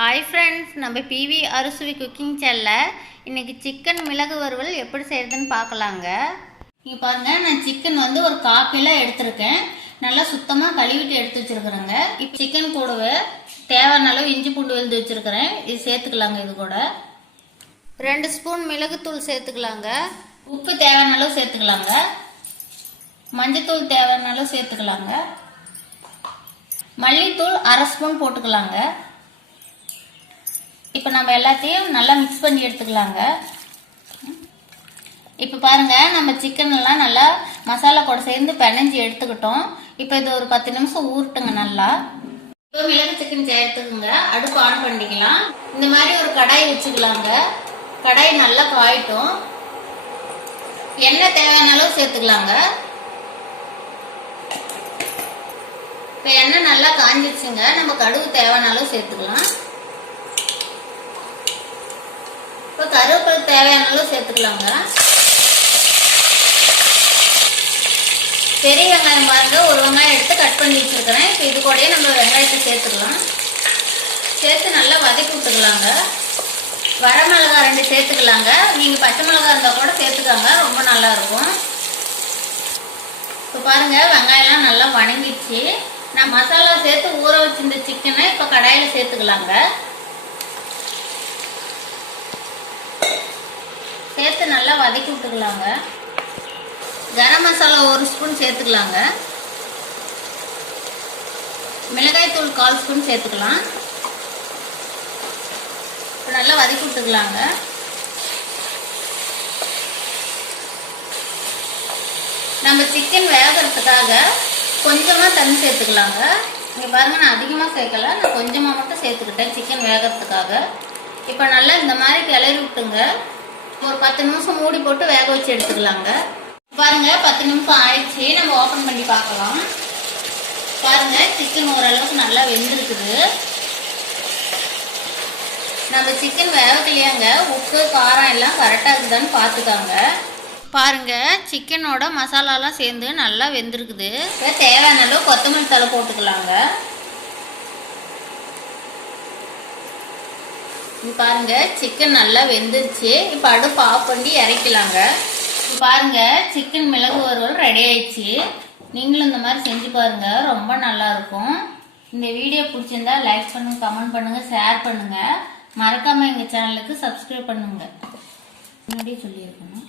Hi friends, நம்ம PV அறுசுவை cooking சேனலில் இன்றைக்கி சிக்கன் மிளகு வறுவல் எப்படி செய்கிறதுன்னு பார்க்கலாங்க. இங்கே பாருங்கள், நான் சிக்கன் வந்து ஒரு 1/4 கிலோ எடுத்திருக்கேன். நல்லா சுத்தமாக கழுவிட்டு எடுத்து வச்சுருக்குறேங்க. இப்போ சிக்கன் கூடவே தேவையான அளவு இஞ்சி பூண்டு விழுந்து வச்சுருக்கிறேன். இது சேர்த்துக்கலாங்க. இது கூட 2 ஸ்பூன் மிளகுத்தூள் சேர்த்துக்கலாங்க. உப்பு தேவையான அளவு சேர்த்துக்கலாங்க. மஞ்சத்தூள் தேவையான அளவு சேர்த்துக்கலாங்க. மல்லித்தூள் 1/2 ஸ்பூன் போட்டுக்கலாங்க. இப்போ நம்ம எல்லாத்தையும் நல்லா மிக்ஸ் பண்ணி எடுத்துக்கலாங்க. இப்போ பாருங்கள், நம்ம சிக்கன் எல்லாம் நல்லா மசாலா கூட சேர்ந்து பிணைஞ்சி எடுத்துக்கிட்டோம். இப்போ இது ஒரு 10 நிமிஷம் ஊறட்டுங்க நல்லா. இப்போ மிளகு சிக்கன் சேர்த்துக்குங்க. அடுப்பு ஆன் பண்ணிக்கலாம். இந்த மாதிரி ஒரு கடாய் வச்சுக்கலாங்க. கடாய் நல்லா காயட்டும். எண்ணெய் தேவையான அளவு சேர்த்துக்கலாங்க. இப்போ எண்ணெய் நல்லா காஞ்சிடுச்சுங்க. நம்ம கடுகு தேவையான அளவு சேர்த்துக்கலாம். இப்போ கருவேப்பிலை தேவையான அளவு சேர்த்துக்கலாங்க. பெரிய வெங்காயம் பாருங்க, ஒரு வெங்காயம் எடுத்து கட் பண்ணி வச்சுருக்கிறேன். இப்போ இது கூடயே நம்ம வெங்காயத்தை சேர்த்துக்கலாம். சேர்த்து நல்லா வதக்கி விட்டுக்கலாங்க. வரமிளகா 2 சேர்த்துக்கலாங்க. நீங்கள் பச்சை மிளகா இருந்தால் கூட சேர்த்துக்காங்க, ரொம்ப நல்லா இருக்கும். இப்போ பாருங்க, வெங்காயம்லாம் நல்லா வணங்கிடுச்சு. நான் மசாலா சேர்த்து ஊற வச்சிருந்த சிக்கனை இப்போ கடாயில் சேர்த்துக்கலாங்க. சேர்த்து நல்லா வதக்கி விட்டுக்கலாங்க. கரம் மசாலா 1 ஸ்பூன் சேர்த்துக்கலாங்க. மிளகாய் தூள் 1/4 ஸ்பூன் சேர்த்துக்கலாம். இப்போ நல்லா வதக்கி விட்டுக்கலாங்க. நம்ம சிக்கன் வேகிறதுக்காக கொஞ்சமாக தண்ணி சேர்த்துக்கலாங்க. இங்கே பாருங்கள், நான் அதிகமாக சேர்க்கல, நான் கொஞ்சமாக மட்டும் சேர்த்துக்கிட்டேன் சிக்கன் வேகிறதுக்காக. இப்போ நல்லா இந்த மாதிரி கிளறி விட்டுங்க. ஒரு 10 நிமிஷம் மூடி போட்டு வேக வச்சு எடுத்துக்கலாங்க. பாருங்க, 10 நிமிஷம் ஆயிடுச்சு. நம்ம ஓப்பன் பண்ணி பார்க்கலாம். பாருங்க, சிக்கன் ஓரளவுக்கு நல்லா வெந்திருக்குது. நம்ம சிக்கன் வேகலையாங்க. உப்பு காரம் எல்லாம் கரெக்டாக இருக்குதான்னு பார்த்துக்காங்க. பாருங்க, சிக்கனோட மசாலாலாம் சேர்ந்து நல்லா வெந்திருக்குது. தேவையான அளவு கொத்தமல்லி தழை போட்டுக்கலாங்க. பாருங்க, சிக்கன் நல்லா வெந்துருச்சு. இப்போ அடுப்பு ஆஃப் பண்ணி இறக்கலாங்க. பாருங்க, சிக்கன் மிளகு வறுவல் ரெடி ஆயிடுச்சு. நீங்களும் இந்த மாதிரி செஞ்சு பாருங்க, ரொம்ப நல்லா இருக்கும். இந்த வீடியோ பிடிச்சிருந்தா லைக் பண்ணுங்க, கமெண்ட் பண்ணுங்க, ஷேர் பண்ணுங்க. மறக்காம எங்க சேனலுக்கு சப்ஸ்கிரைப் பண்ணுங்க. முன்னாடியே சொல்லியிருக்கணும்.